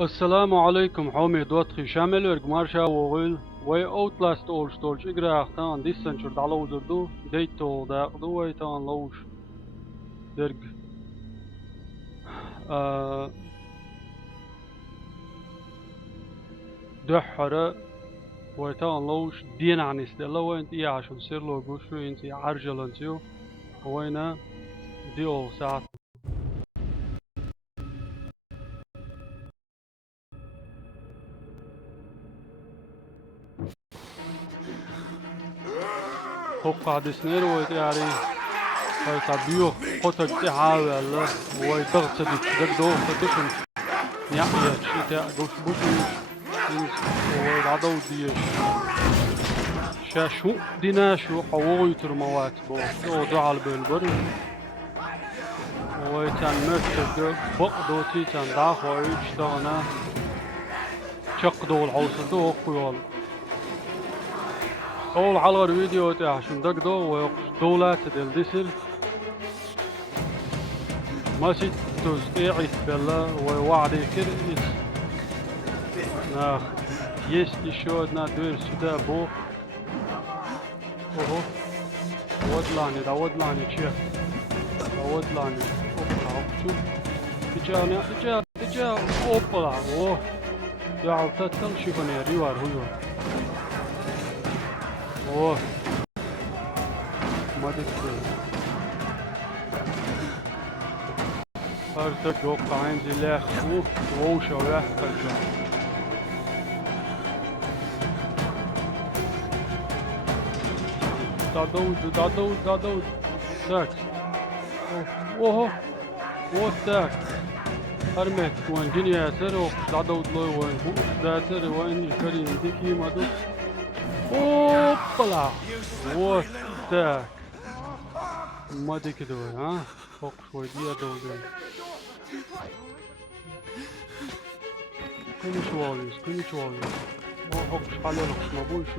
Ассаламу Ialайкум хьоме доттагIи шамелверг марша вогыл вай Outlast ol stolch igrachtan диссанчура далоузурду дейто дагду вайтан ловзуш derg دحرة ويتان لوش دين عن استلا وين تي عشان سير لو جوشو انتي عرجلانتيو وينا دي او ساعات توقع دسنير ويتي عري فيتابيو قطك تحاوي الله ويضغط ديك دك دو فتشن يحيى شتاء دوش بوشي ويدعدو ديش شاشو ديناشو حووي ترموات بو وضع البلبر ويتان مرتب بقدو تيتان داخو يشتغنا شقدو العوصر دو قيال أول على الفيديو تاع شندق دو ويقش دولات ديال ديسل ماشي توزقيعي بلا ويوعدي كرئيس ناخ يستي شودنا دوير سودا بو اوهو ودلاني دا ودلاني چيا دا ودلاني اوبلا شوف تجا اوبلا اوه يا عوتتل شوفني ريوار هو اوه ما دكتور ارتك وقع عندي لاخ ووشة ويحتل داود تاك اوه تاك ارمك وين جنيا سرو داود لوي وين دا سري وين كريم ديكي مادو اوبلا تاك ما ديك دو ها فوق شوي دي دول كل شواليس هوك شحال لك ما بولش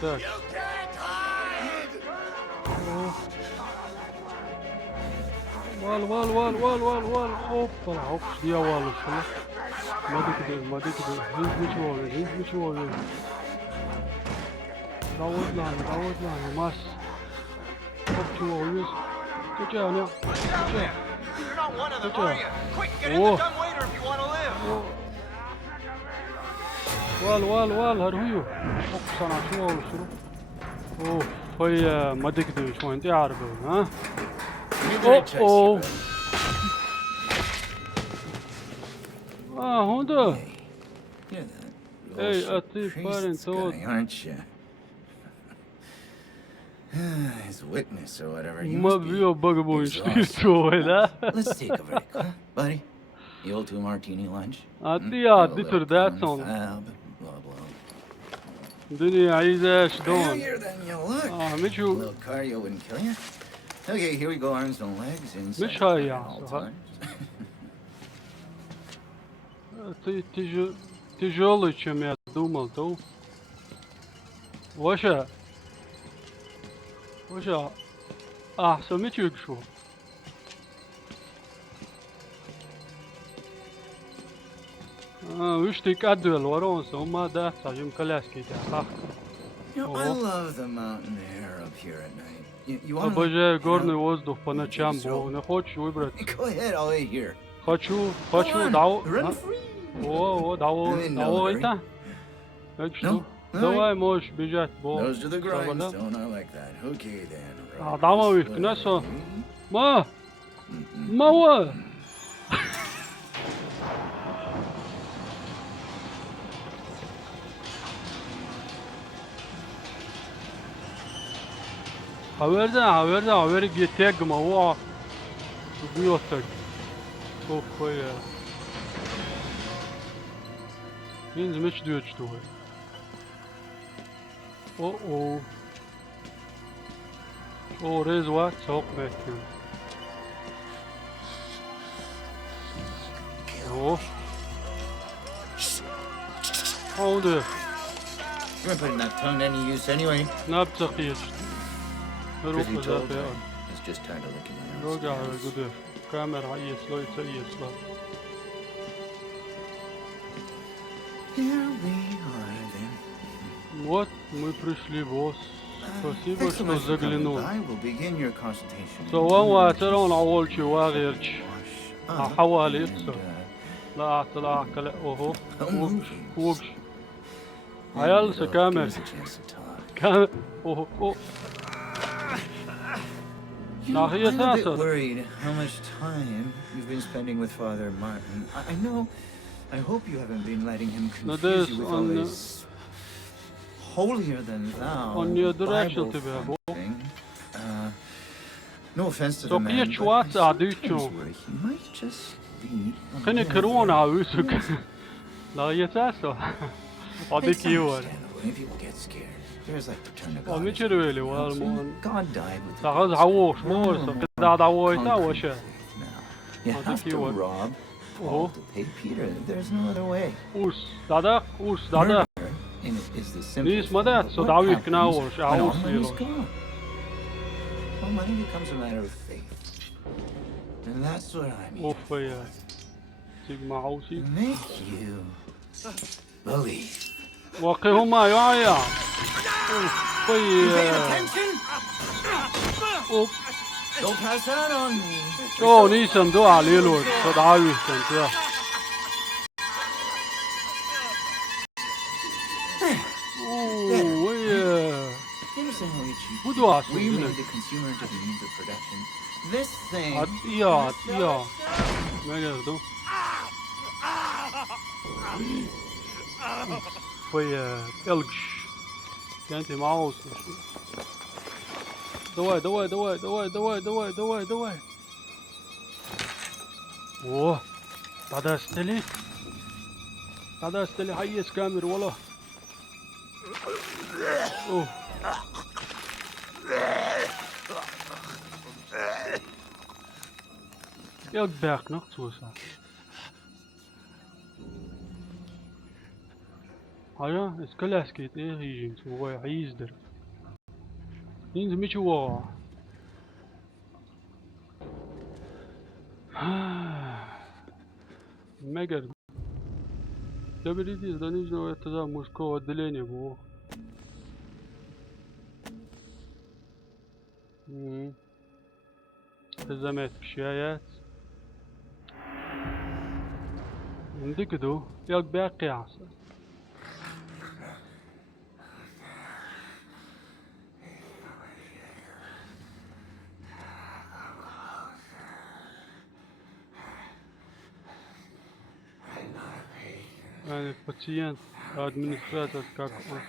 تاك وال اوبا هوكش ديا والو شنو ما ديك دو هيز مش والو داود لاني ماس هوك والو تجا انا You're not one of them, are you? Quick, get in the dumbwaiter if you want to live. وال هرهيو هوكش انا شنو اوه فيا ما ديك دو شو انت عارف ها اوه هوندا hey ati paren tot aren't you? His witness or whatever he ma must be. bio bugaboo istiyor öyle. Let's take a break, huh, buddy? The old 2 martini lunch. Ati ya bitir that son. Blah blah. Dünya عايزة شلون؟ Happier than you look. A مشو little cardio wouldn't kill you. Okay, here we go, arms and legs inside. مش هاي يا all times. تجولي чем я думал, то. Ваша سميتك شو؟ وش تكادل ورون سوما ده ساجم كلاسكي ده I love the mountain air up here at night. You want Обожаю горный воздух по ночам, бо не хочешь выбрать? Go ahead, I'll wait here. Хочу, Run free. давай это. Так что, давай можешь бежать, бо. Those to the grindstone, I like that. Okay then. Давай, кнесо. Мама. Haberi gittik ma o biyottak. Çok koyar. Więc myć diyor tu. O rezwa çok bekliyor. Oldu. You're putting that tongue to any use anyway. Ne yapacak diye. Because you told me. It's just time to look in my nose. Kamera يسلا. Here we are then. Вот мы пришли, босс. Спасибо, Thanks so что much for coming заглянул. by. We'll begin your consultation. سوام واترون أول شي واغيرش. حوالي إكسر. لا طلع كلا أوهو. وقش. عيال سكامل. كامل. أوهو أوه. I'm a bit worried how much time you've been spending with Father Martin. I know. I hope you haven't been letting him confuse you with all this holier than thou Bible thing. No offense to the man, but he might just be. خني كورونا ويسك. لا يتاسو. It's understandable when people get scared. There's like pretend to God. God died with تاخذ عوش مو قاعد عويته وش. You have to rob Paul to pay Peter. There's no other way. Murder is the simplest. Well, money becomes a matter of faith. And that's what I mean. Make you believe. وقهما يا Pay attention? Don't pass that on me. Oh, Nissan do alilo, so dagIa center. Oh, yeah. Here's how we cheat. Who do I We made the consumer into the means of production. This thing. tIaьhьa. Megardo. pIelg. Can't mouse. Давай. О, подостали. Хайес камер, волу. О. Я бэк nog туса. Aya, iskalaskit rigent, wo yizdер. Инз мичуа. Мегер. Добридис, да нужно это за мужского отделения было. التزامات بشايات ندقدو يلق باقي عصا يعني пациент, администратор как он.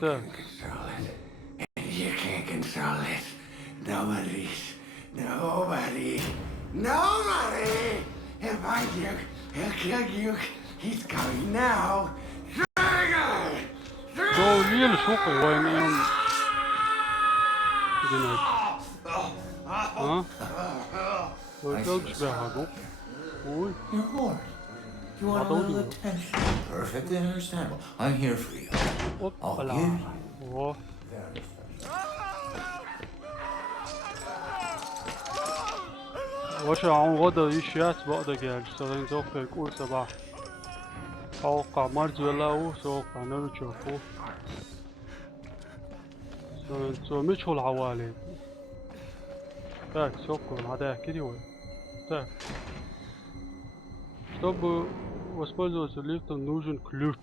Так. You can't control it. Nobody. He'll find you. He'll kill you. He's coming now. Go real шукай, войны он. Huh? You're bored. You want a little attention. Perfectly understandable. I'm here for you. All you. واش عم غدا يشيات بقدر جالس صارين توقع كل صباح توقع مرز ولا هو توقع نرجعه صارين مشغول عوالي так сокол надо кидивай так чтобы воспользоваться лифтом нужен ключ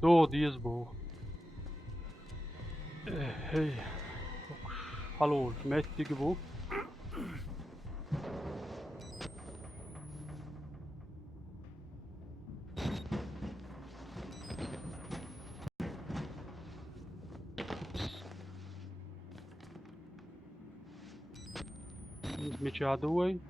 до дизбо эй hallo mächtige Buch меча дуй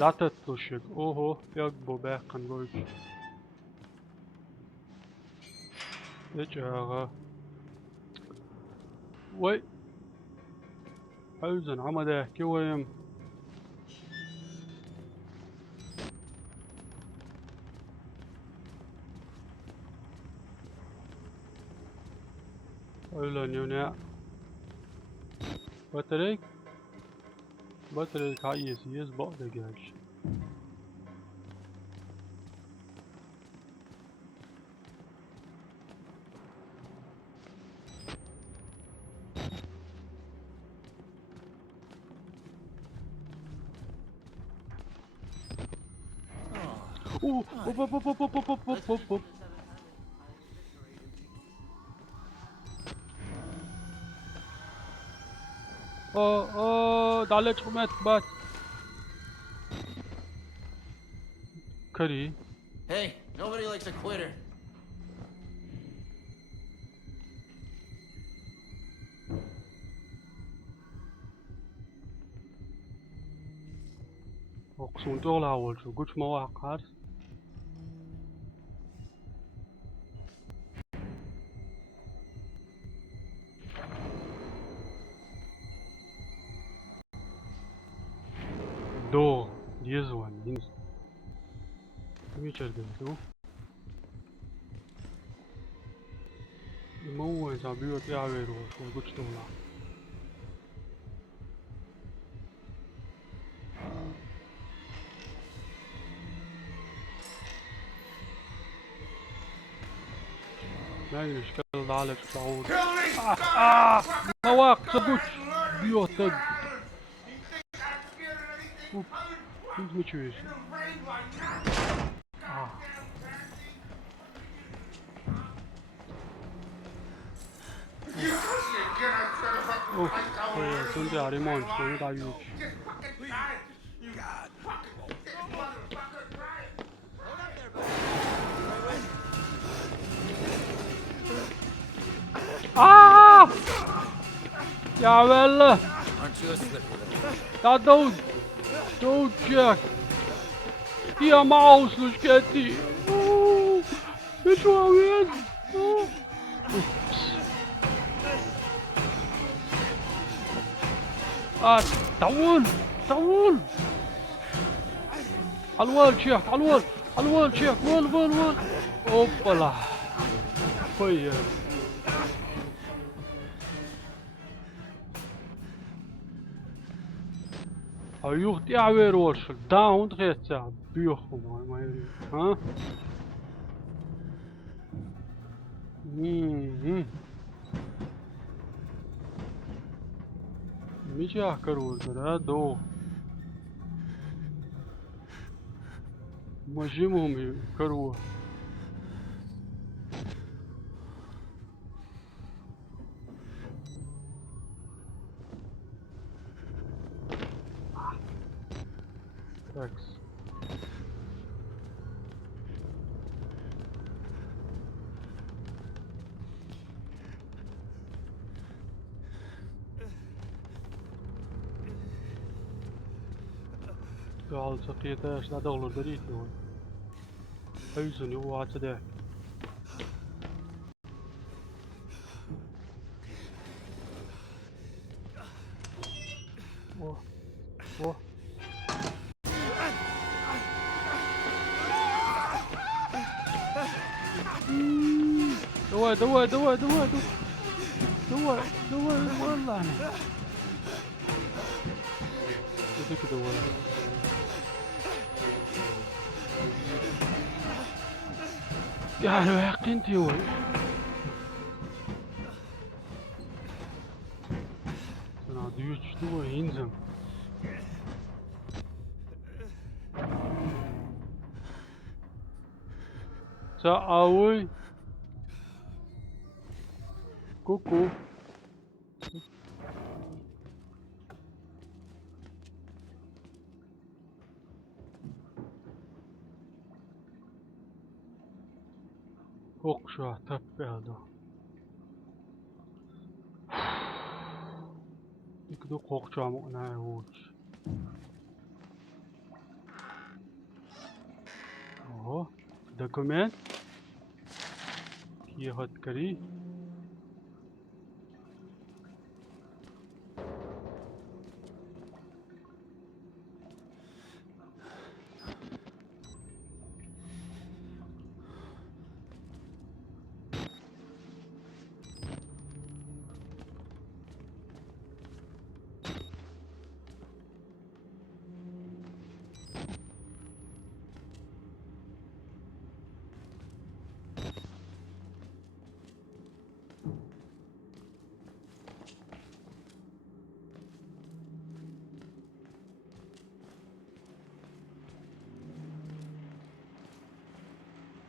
داتت دوشك اوهو يقبو باقن بوش تجاهه وي Huizen, hamade, kiwem. Öyle ne? Batterik hayesi yes bak da gelmiş. Hop. Dalej xumet bat. Curry. Hey, nobody likes a quitter. Oqsun to'g'la bo'lsa, kuch muvaqqat. Do, diezwan, ins. Mi içeride bu? Mu en sabio tIaьhьари olsa, kuch to'g'la. Neymiş gel dalej sağol. Mawaq sabuç biotag. Biz mi çüyüyorsun? Şimdi arimon, şimdi daha büyük. Ya vella! Aren't you a slipper? Da don't check. Hier Maus, nicht Getty. Ist schon jetzt. تعال. الوال شيخ الوال شيخ وال اوبلا طيب ايوه tIaьhьари olsun down trätsa bekхам ha Мечах короче, да, до. Мажимуми корова. Такс. قال سقيتاش لا دغلو دريتي هون هيزني هو عتداك اوه دواء والله يديك دواء يعني حقنتي هو انا ديوش دواء ينزم цхьаъ كوكو بokkhuş tappeada ikdo qoqchamo na hoch документ tIaьхьари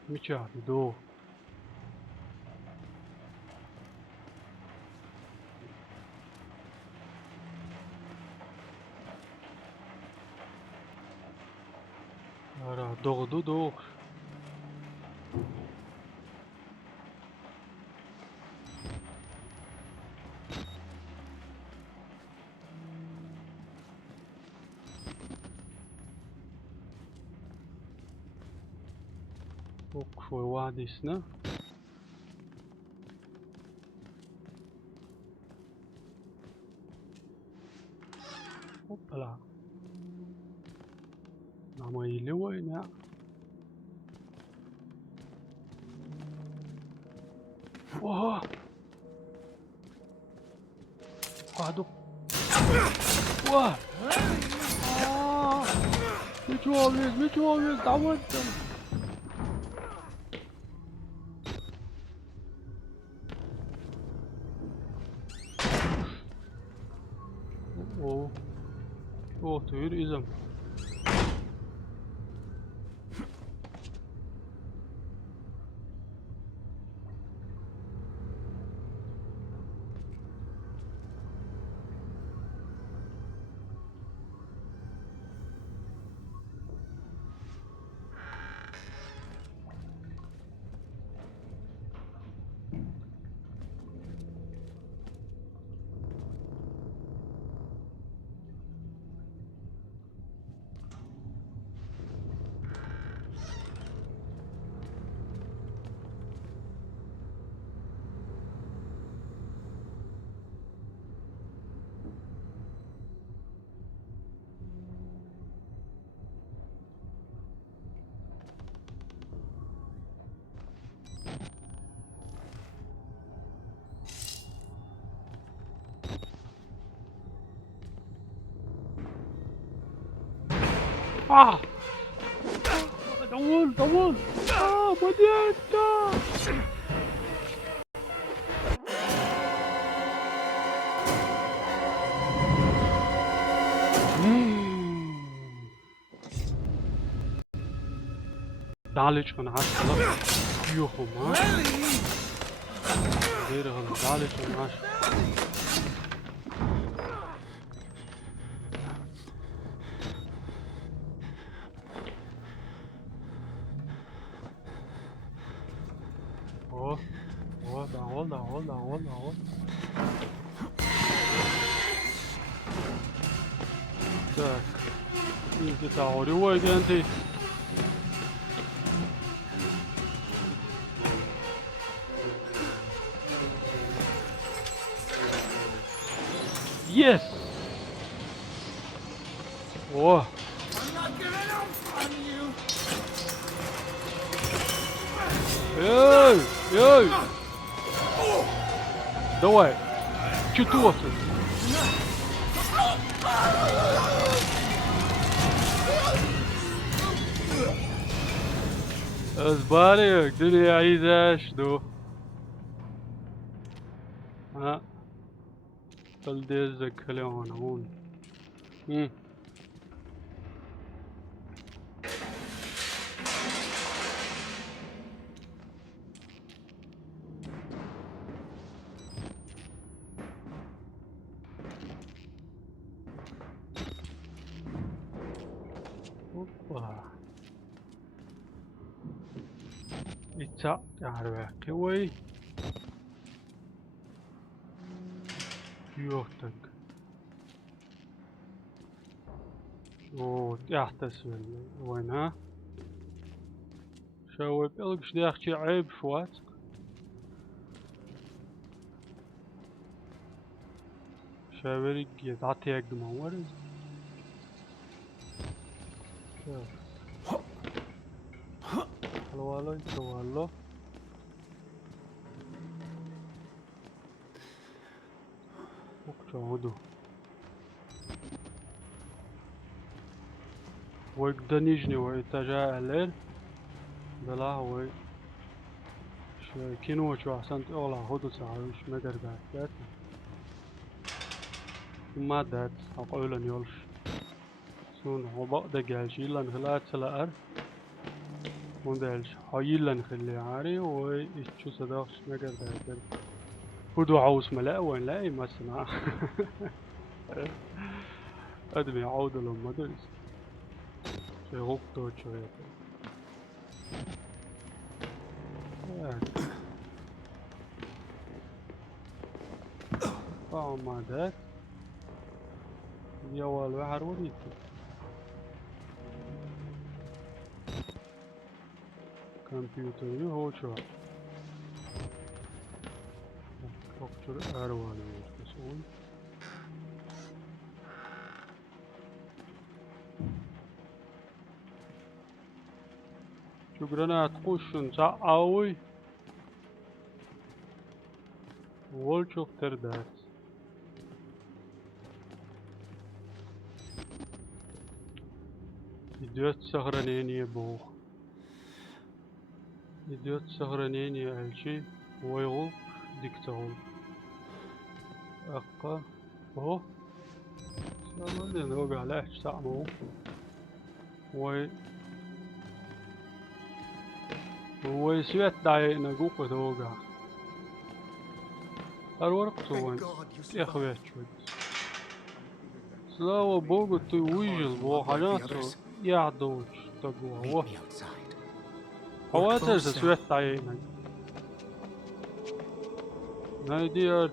ميشا دو ara doğdu doğ bokkhuş vadisine hoppala nama ile vayna oha قعدوا واه متجوز تعودت اوه تغيير إذن Ah! Davul! Ah, madianta! Dalej van hash chIoha ma. Weer gaan dalej van hash. Hold on. Так, где-то аудио агенты. Yes! О! Эй! Давай! чIoha! بالي الدنيا عايزة شنو؟ ها تلديزك خلينا هون اوبا İtta vаькки way يوختك تحتس وين ها شو pIelg شديخ عيب شوات شاوري تعطي هيك دمورز والله وقتعودو ويقدر يجني ويتجاه الليل بلا هو كينو شو أحسن أغلى هدو ساعوش مقر بعد ما دات أقولا يولش سون هو بقدر جالشي لان خلات سلأر موديلش هايلا نخلي عاري ويشو صداقش نقدر دايتر هدو عاوز ملاء وين لاقي مسنا أدمي عود لما درس في غبطة شوية فما ذات يوال بحر وريتي كمبيوتر هو شو دكتور أروان مسؤول شكرا تقوشن ساوي والشوف تردات يدوت سهرانين يبوخ يدوت سهرانين يألشي ويغل ديكتغل أقا هو سامدين وقع لحش تعمو وي سويت داي نقوق دوقع الورق توان يخويت شوي سلاو بوغو تويجل بو حاجاتو يعدوش تقوى هو حواتر سويت داي نايدي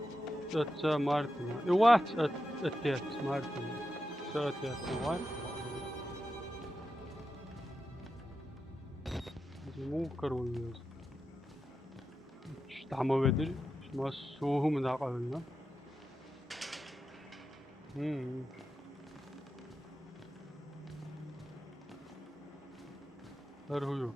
ات مارتنا ايوات اتيت مارتنا ساتيت نوات مو كرويوز تعمو بدري ما سوهم من قبلنا هرهيو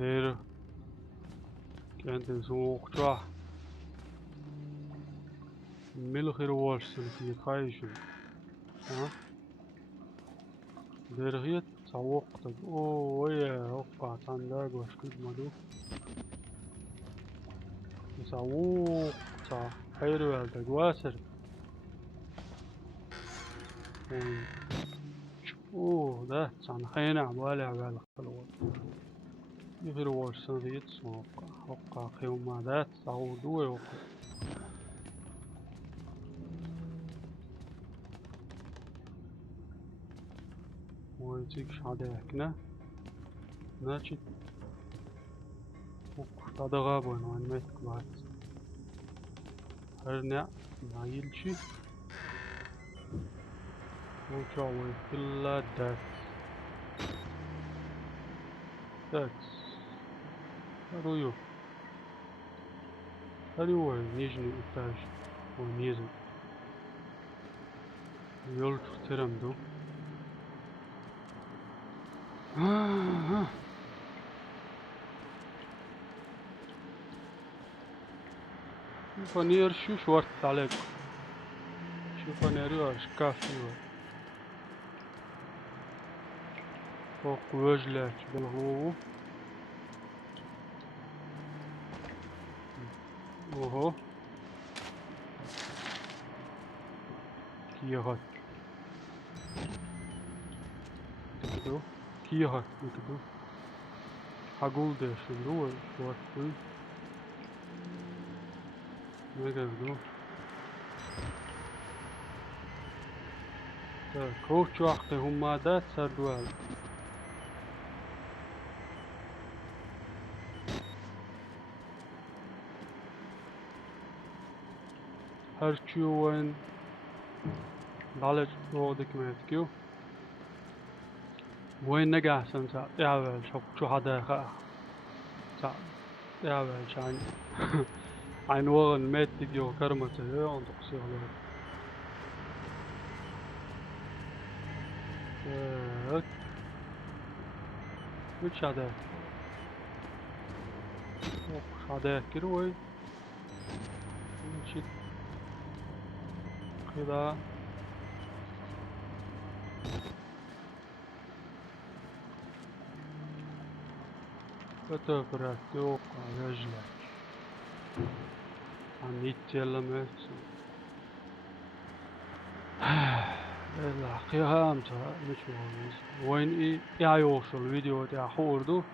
دير كانت نسوق شوح ملخير واشسن في خايشن ها درغيت سوقتك ويا وقع صنداق واشكد مدو سوقت حيرو والدك واسر ده صن خينا عبالي عبالي خلوات يغير واشسن ذيت سوق وقع خيوما ذات سعودوه وقع ويجيك شاديكنا значит تدغاب وين ميتك بعد هرنا نايلشي وشاوي كلا داكس هرويو هروي نيجني إتاج ونيزن يولتو ترمدو شوف نير شو شورت عليك شوف نير كافي فوق وجلك بالهو اوهو كيهات كده كيهات كده هقول ده شنو شورت نقدر كوش وقت هم عادات سردوال هرچی وين دالج روودك ماتكيو وين نجح سنسا يعمل شو حدا خا يعمل شان عن وغن مات تجيو كرمته عند قصير له وش هذا هذا كروي شيء كذا Ötöpüret yok rejle. Anitjellemesi. Ella qiyamta mishwamiz. Wayn yayoshl video ta xurdu.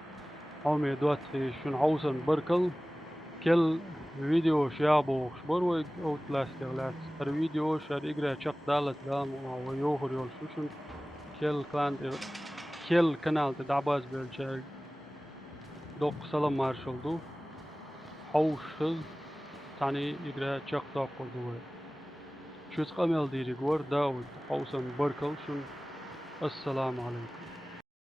Home dottagIi shun hausan barkal. Kel video şabo xbar ve Outlast yaglat. Her video şer igra çaq dalat dam ve yohur yol şun kel kanal ta dabaz belçer. Dok salam marşaldu. Haushız tani igra çaq taqoldu ve. Çöz qamel dirik var Davud hausan barkal şun. Assalamu Ialaikum.